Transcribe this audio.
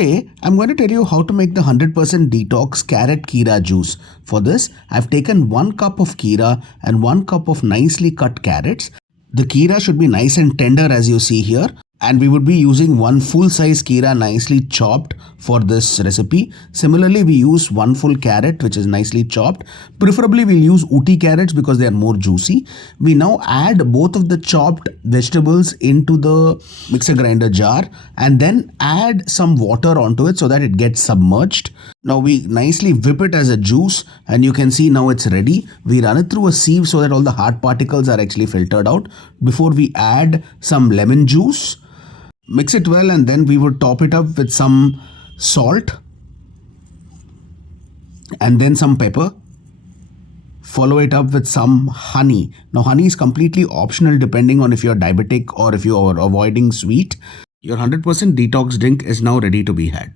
Today, I'm going to tell you how to make the 100% detox carrot keera juice. For this, I've taken 1 cup of keera and 1 cup of nicely cut carrots. The keera should be nice and tender as you see here. And we would be using 1 full size keera nicely chopped for this recipe. Similarly, we use 1 full carrot which is nicely chopped. Preferably we'll use ooty carrots because they are more juicy. We now add both of the chopped vegetables into the mixer grinder jar and then add some water onto it so that it gets submerged. Now we nicely whip it as a juice and you can see now it's ready. We run it through a sieve so that all the hard particles are actually filtered out before we add some lemon juice. Mix it well and then we would top it up with some salt and then some pepper. Follow it up with some honey. Now honey is completely optional depending on if you're diabetic or if you are avoiding sweet. Your 100% detox drink is now ready to be had.